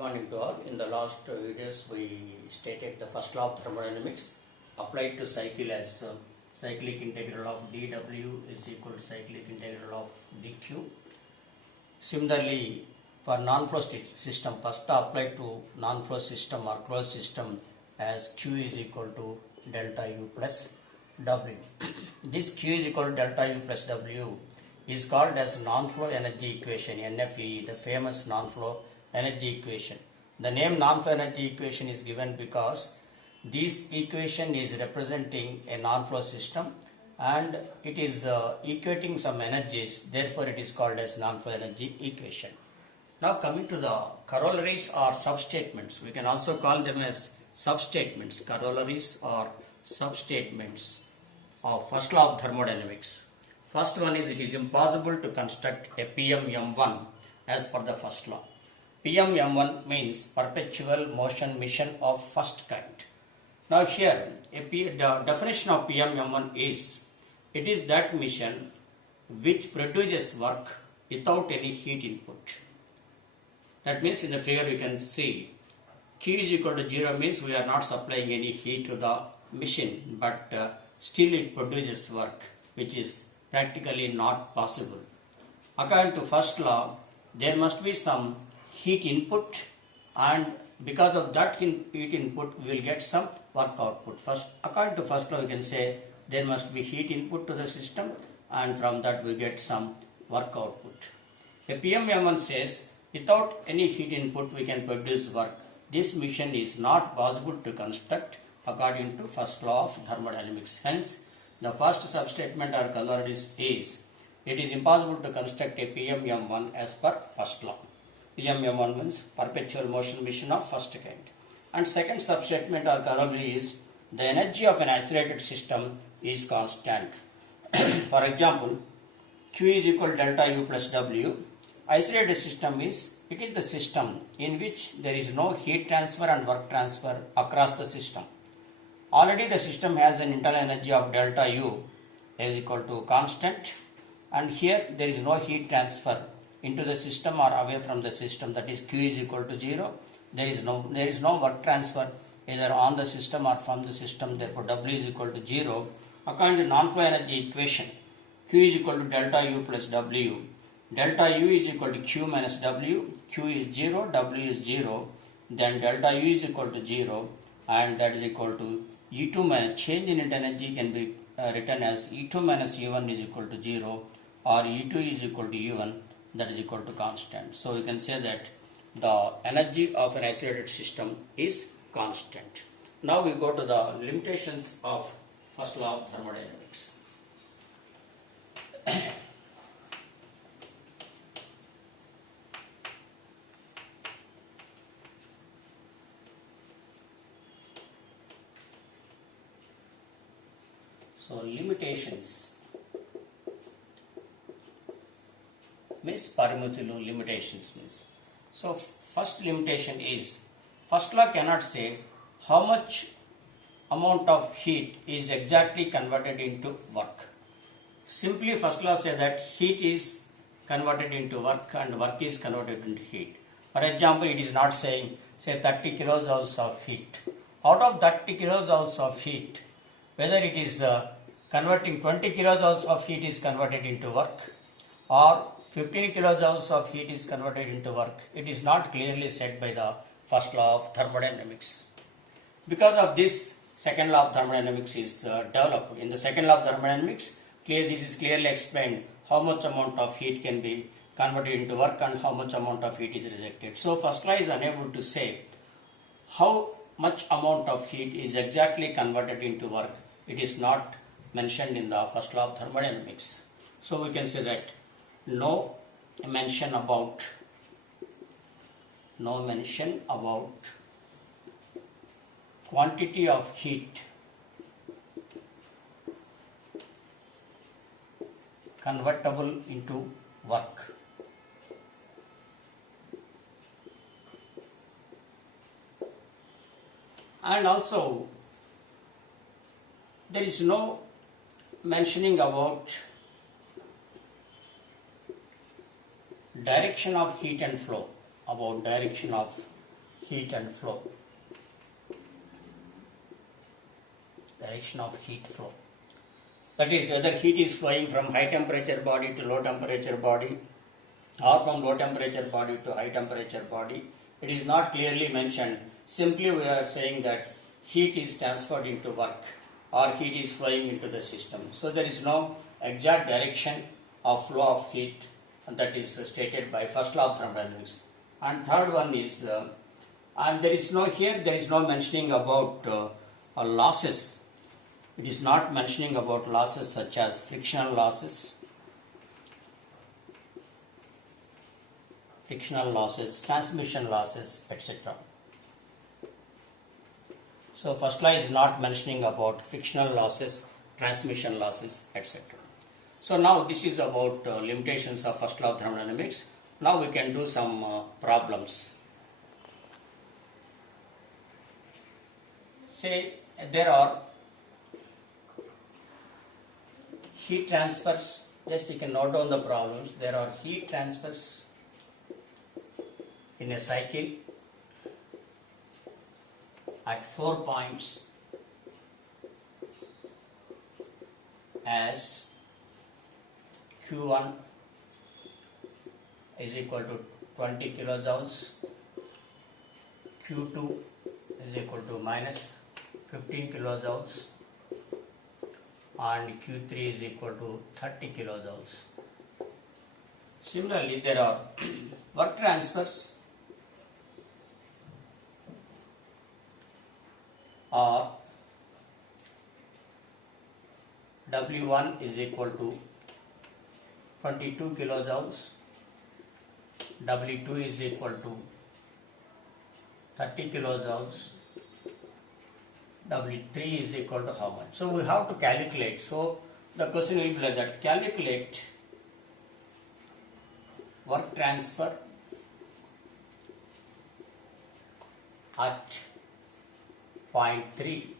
Morning to all. In the last videos, we stated the first law of thermodynamics applied to cycle as cyclic integral of dW is equal to cyclic integral of dQ. Similarly, for non-flow system, first law applied to non-flow system or closed system as Q is equal to delta U plus W. This Q is equal to delta U plus W is called as non-flow energy equation, NFE, the famous non-flow energy equation. The name non-flow energy equation is given because this equation is representing a non-flow system and it is equating some energies, therefore it is called as non-flow energy equation. Now coming to the corollaries or substatements, we can also call them as substatements, corollaries or substatements of first law of thermodynamics. First one is it is impossible to construct a PMM1 as per the first law. PMM1 means perpetual motion mission of first kind. Now here, the definition of PMM1 is, it is that mission which produces work without any heat input. That means in the figure you can see Q is equal to 0 means we are not supplying any heat to the machine, but still it produces work, which is practically not possible. According to first law, there must be some heat input, and because of that heat input we will get some work output. First, according to first law, we can say there must be heat input to the system, and from that we get some work output. A PMM1 says without any heat input we can produce work. This mission is not possible to construct according to first law of thermodynamics. Hence, the first substatement or corollary is it is impossible to construct a PMM1 as per first law. PMM1 means perpetual motion mission of first kind. And second substatement or corollary is the energy of an isolated system is constant. For example, Q is equal to delta U plus W. Isolated system is, it is the system in which there is no heat transfer and work transfer across the system. Already the system has an internal energy of delta U is equal to constant, and here there is no heat transfer into the system or away from the system, that is Q is equal to 0. There is no work transfer either on the system or from the system, therefore W is equal to 0. According to non-flow energy equation, Q is equal to delta U plus W. Delta U is equal to Q minus W. Q is 0, W is 0. Then delta U is equal to 0, and that is equal to E2 minus, change in net energy can be written as E2 minus U1 is equal to 0, or E2 is equal to U1, that is equal to constant. So we can say that the energy of an isolated system is constant. Now we go to the limitations of first law of thermodynamics. So limitations means Paramithulu limitations means. So first limitation is, first law cannot say how much amount of heat is exactly converted into work. Simply first law says that heat is converted into work and work is converted into heat. For example, it is not saying say 30 kilojoules of heat. Out of 30 kilojoules of heat, whether it is converting 20 kilojoules of heat is converted into work or 15 kilojoules of heat is converted into work, it is not clearly said by the first law of thermodynamics. Because of this, second law of thermodynamics is developed. In the second law of thermodynamics, this is clearly explained how much amount of heat can be converted into work and how much amount of heat is rejected. So first law is unable to say how much amount of heat is exactly converted into work. It is not mentioned in the first law of thermodynamics. So we can say that no mention about quantity of heat convertible into work. And also there is no mentioning about direction of heat and flow, about direction of heat and flow. Direction of heat flow. That is, whether heat is flowing from high temperature body to low temperature body, or from low temperature body to high temperature body. It is not clearly mentioned. Simply we are saying that heat is transferred into work or heat is flowing into the system. So there is no exact direction of flow of heat, and that is stated by first law of thermodynamics. And third one is, and there is no mentioning about losses. It is not mentioning about losses such as frictional losses, transmission losses, etc. So first law is not mentioning about frictional losses, transmission losses, etc. So now this is about limitations of first law of thermodynamics. Now we can do some problems. Say there are heat transfers. Just you can note down the problems. There are heat transfers in a cycle at 4 points as Q1 is equal to 20 kilojoules, Q2 is equal to minus 15 kilojoules, and Q3 is equal to 30 kilojoules. Similarly, there are work transfers or W1 is equal to 22 kilojoules, W2 is equal to 30 kilojoules, W3 is equal to how much? So we have to calculate. So the question will be like that: calculate work transfer at point 3.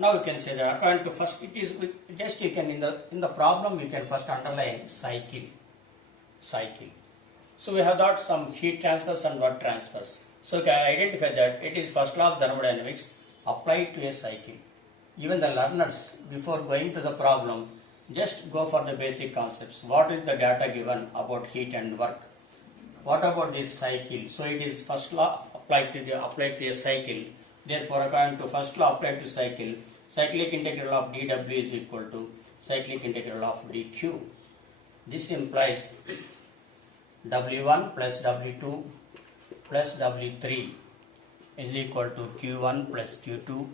Now you can say that according to first, it is just you can in the problem you can first underline cycle. So we have got some heat transfers and work transfers. So you can identify that it is first law of thermodynamics applied to a cycle. Even the learners, before going to the problem, just go for the basic concepts. What is the data given about heat and work? What about this cycle? So it is first law applied to a cycle. Therefore, according to first law applied to cycle, cyclic integral of dW is equal to cyclic integral of dQ. This implies W1 plus W2 plus W3 is equal to Q1 plus Q2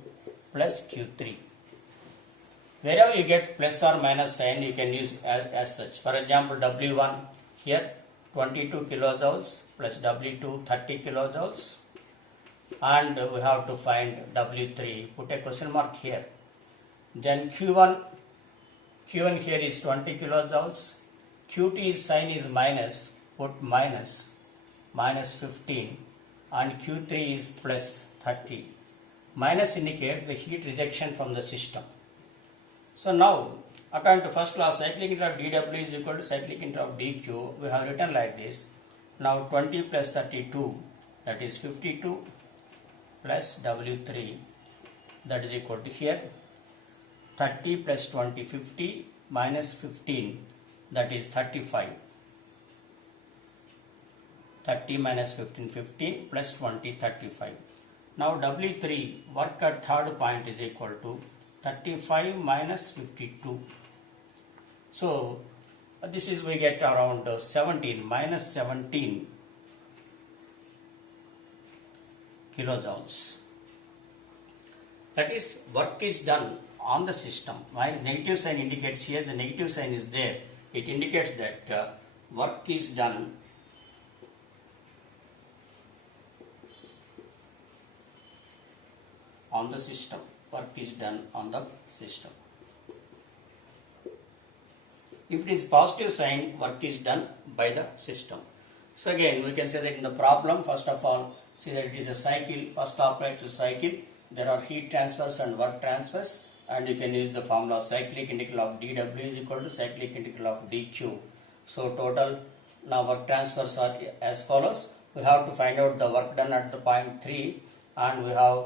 plus Q3. Wherever you get plus or minus sign, you can use as such. For example, W1 here 22 kilojoules plus W2 30 kilojoules, and we have to find W3. Put a question mark here. Then Q1 here is 20 kilojoules. Q2 sign is minus. Put minus 15, and Q3 is plus 30. Minus indicates the heat rejection from the system. So now, according to first law, cyclic integral of dW is equal to cyclic integral of dQ. We have written like this. Now 20 plus 32, that is 52, plus W3, that is equal to here 30 plus 20, 50, minus 15, that is 35. 30 minus 15, 15 plus 20, 35. Now W3, work at third point, is equal to 35 minus 52. So this is, we get around 17, minus 17 kilojoules. That is, work is done on the system. While negative sign indicates here, the negative sign is there. It indicates that work is done on the system. Work is done on the system. If it is positive sign, work is done by the system. So again, we can say that in the problem, first of all, see that it is a cycle. First law applies to cycle. There are heat transfers and work transfers, and you can use the formula cyclic integral of dW is equal to cyclic integral of dQ. So total Now work transfers are as follows. We have to find out the work done at the point 3, and we have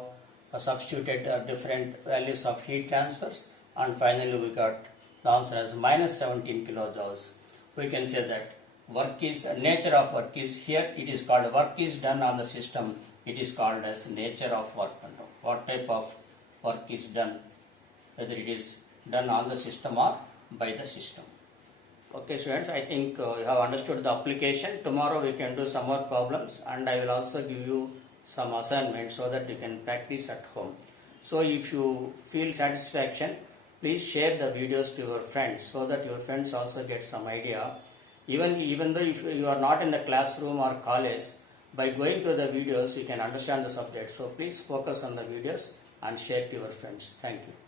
substituted different values of heat transfers, and finally we got the answer as minus 17 kilojoules. We can say that work is nature of work is here. It is called work is done on the system. It is called as nature of work. What type of work is done, whether it is done on the system or by the system. Okay students, I think you have understood the application. Tomorrow we can do some more problems, and I will also give you some assignments so that you can practice at home. So if you feel satisfaction, please share the videos to your friends so that your friends also get some idea. Even though if you are not in the classroom or college, by going through the videos you can understand the subject. So please focus on the videos and share to your friends. Thank you.